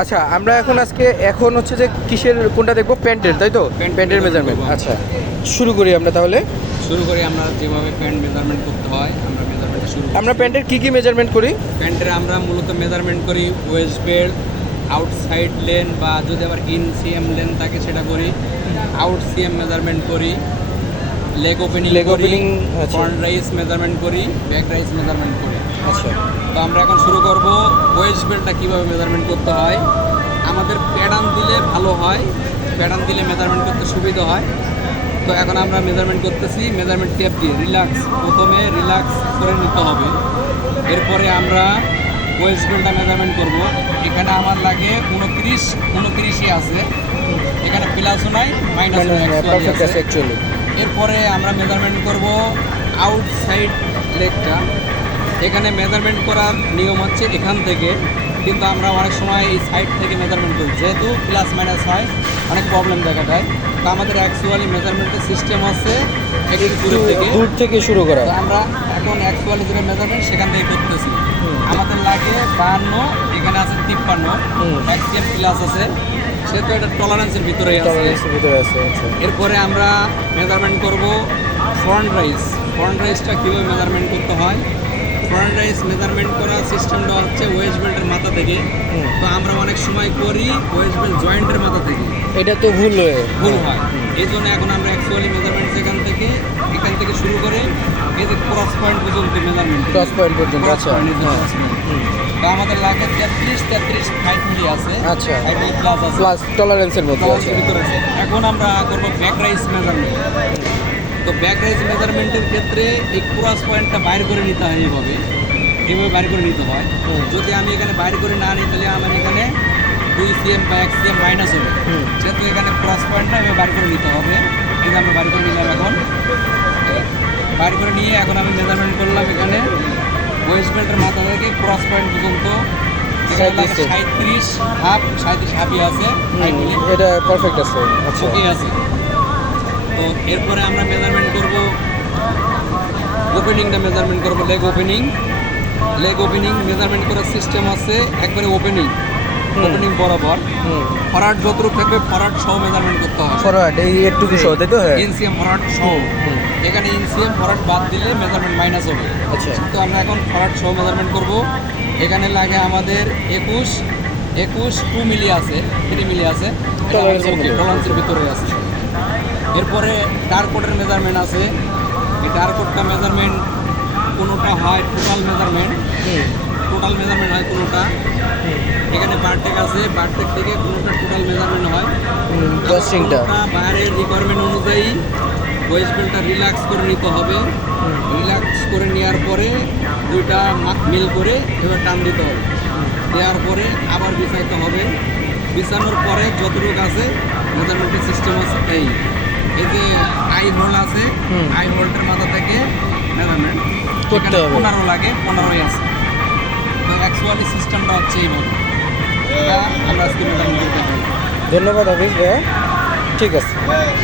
আচ্ছা আমরা এখন হচ্ছে যে কিসের কোনটা দেখবো, প্যান্টের, তাই তো? প্যান্টের মেজারমেন্ট। আচ্ছা শুরু করি আমরা তাহলে। শুরু করি আমরা যেভাবে প্যান্ট মেজারমেন্ট করতে হয়, আমরা মেজারমেন্টটা শুরু করি। আমরা প্যান্টের কি কি মেজারমেন্ট করি? প্যান্টের আমরা মূলত মেজারমেন্ট করি ওয়েস্ট বেল্ট, আউটসাইড লেন, বা যদি আবার ইন সিএম লেন থাকে সেটা করি, আউট সিএম মেজারমেন্ট করি, লেগ ওপেনিং করি, ফ্রন্ট রাইস মেজারমেন্ট করি, ব্যাক রাইস মেজারমেন্ট করি। আচ্ছা তো আমরা এখন শুরু করব ওয়েস্ট বেল্টটা কীভাবে মেজারমেন্ট করতে হয়। আমাদের প্যাটার্ন দিলে ভালো হয়, প্যাটার্ন দিলে মেজারমেন্ট করতে সুবিধা হয়। তো এখন আমরা মেজারমেন্ট করতেছি মেজারমেন্ট টেপ দিয়ে। প্রথমে রিল্যাক্স করে নিতে হবে, এরপরে আমরা ওয়েস্ট বেল্টটা মেজারমেন্ট করব। এখানে আমার লাগে 29ই আছে, এখানে প্লাসও নাই মাইনাসও নাই, অ্যাকচুয়ালি। এরপরে আমরা মেজারমেন্ট করব আউটসাইড লেগটা। এখানে মেজারমেন্ট করার নিয়ম হচ্ছে এখান থেকে, কিন্তু আমরা অনেক সময় এই সাইড থেকে মেজারমেন্ট করি, যেহেতু প্লাস মাইনাস হয় অনেক প্রবলেম দেখা যায়। তো আমাদের অ্যাকচুয়ালি মেজারমেন্টের সিস্টেম আছে একটু দূর থেকে শুরু করা। তো আমরা এখন অ্যাকচুয়ালি যেটা মেজারমেন্ট সেখান থেকে করতেছি। আমাদের লাগে 52, এখানে আছে 53, ম্যাক্সিমাম প্লাস আছে, সেহেতু এটা টলারেন্সের ভিতরে আছে। এরপরে আমরা মেজারমেন্ট করব ফ্রন্ট রাইস। ফ্রন্ট রাইসটা কীভাবে মেজারমেন্ট করতে হয়? ফ্রন্ট রাইস মেজারমেন্ট করার সিস্টেমটা হচ্ছে ওয়েস্ট বেল্টের মাথা থেকে। তো আমরা অনেক সময় করি ওয়েস্ট বেল্ট জয়েন্টের মাথা থেকে, এটা তো ভুল হয়। এই জন্য এখন আমরা অ্যাকচুয়ালি মেজারমেন্ট এখান থেকে শুরু করে এই যে ক্রস পয়েন্ট পর্যন্ত মেজারমেন্ট, ক্রস পয়েন্ট পর্যন্ত। আচ্ছা তো আমাদের লাগে 33 5 মিলি আছে। আচ্ছা 5 মিলি প্লাস আছে, প্লাস টলারেন্সের মধ্যে আছে। এখন আমরা করব ব্যাক রাইস মেজারমেন্ট। তো ব্যাক রাইস মেজারমেন্টের ক্ষেত্রে এই ক্রস পয়েন্টটা বাইর করে নিতে হয়, এইভাবে বাইর করে নিতে হয়। যদি আমি এখানে বাইর করে না নিই তাহলে আমার এখানে 2 সিএম বা 1 সিএম মাইনাস হবে, যেহেতু এখানে ক্রস পয়েন্টটা এভাবে বাইর করে নিতে হবে। কিন্তু আমরা বাইর করে নিলাম, এখন বাইর করে নিয়ে এখন আমি মেজারমেন্ট করলাম এখানে ওয়েস্ট বেল্টের মাথা থেকে ক্রস পয়েন্ট পর্যন্ত। 37.5 হাফই আছে, এটা পারফেক্ট আছে। আচ্ছা ওকে আছে। তো এরপরে আমরা মেজারমেন্ট করব ওপেনিংটা মেজারমেন্ট করব, লেগ ওপেনিং মেজারমেন্ট করার সিস্টেম আছে একবারে ওপেনিং বরাবর। ফরওয়ার্ড যতটুকু থাকবে ফরওয়ার্ড সহ মেজারমেন্ট করতে হয়। ফরওয়ার্ড এই একটু সহ, তাই তো? হ্যাঁ, ইনসিএম ফরওয়ার্ড সহ। এখানে ইনসিএম ফরওয়ার্ড বাদ দিলে মেজারমেন্ট মাইনাস হবে। আচ্ছা তো আমরা এখন ফরওয়ার্ড সহ মেজারমেন্ট করব। এখানে লাগে আমাদের 21 2 মিলি আছে, 3 মিলি আছে, টলারেন্সের ভিতরে আছে। এরপরে ডার্ককোটের মেজারমেন্ট আছে। এই ডার্ককোটটা মেজারমেন্ট কোনোটা হয় টোটাল মেজারমেন্ট হয় কোনোটা। এখানে বারটেক আছে, বারটেক থেকে কোনোটা টোটাল মেজারমেন্ট হয়। বাইরের রিকোয়ারমেন্ট অনুযায়ী ওয়েস্ট বেল্টটা রিল্যাক্স করে নিতে হবে। রিল্যাক্স করে নেওয়ার পরে দুইটা মিল করে এবার টান দিতে হবে। দেওয়ার পরে আবার বিছাইতে হবে। বিছানোর পরে যতটুকু আছে মেজারমেন্টের সিস্টেম আছে এই যে আই হোল আছে, আই হোল্ডের মাথা থেকে মেজারমেন্ট করতে হবে। 15 লাগে, 15ই আছে। তো অ্যাকচুয়ালি সিস্টেমটা হচ্ছে এইভাবে। এটা আমরা আজকে মেজারমেন্ট করতে পারি। ধন্যবাদ হাফিজ ভাইয়া, ঠিক আছে।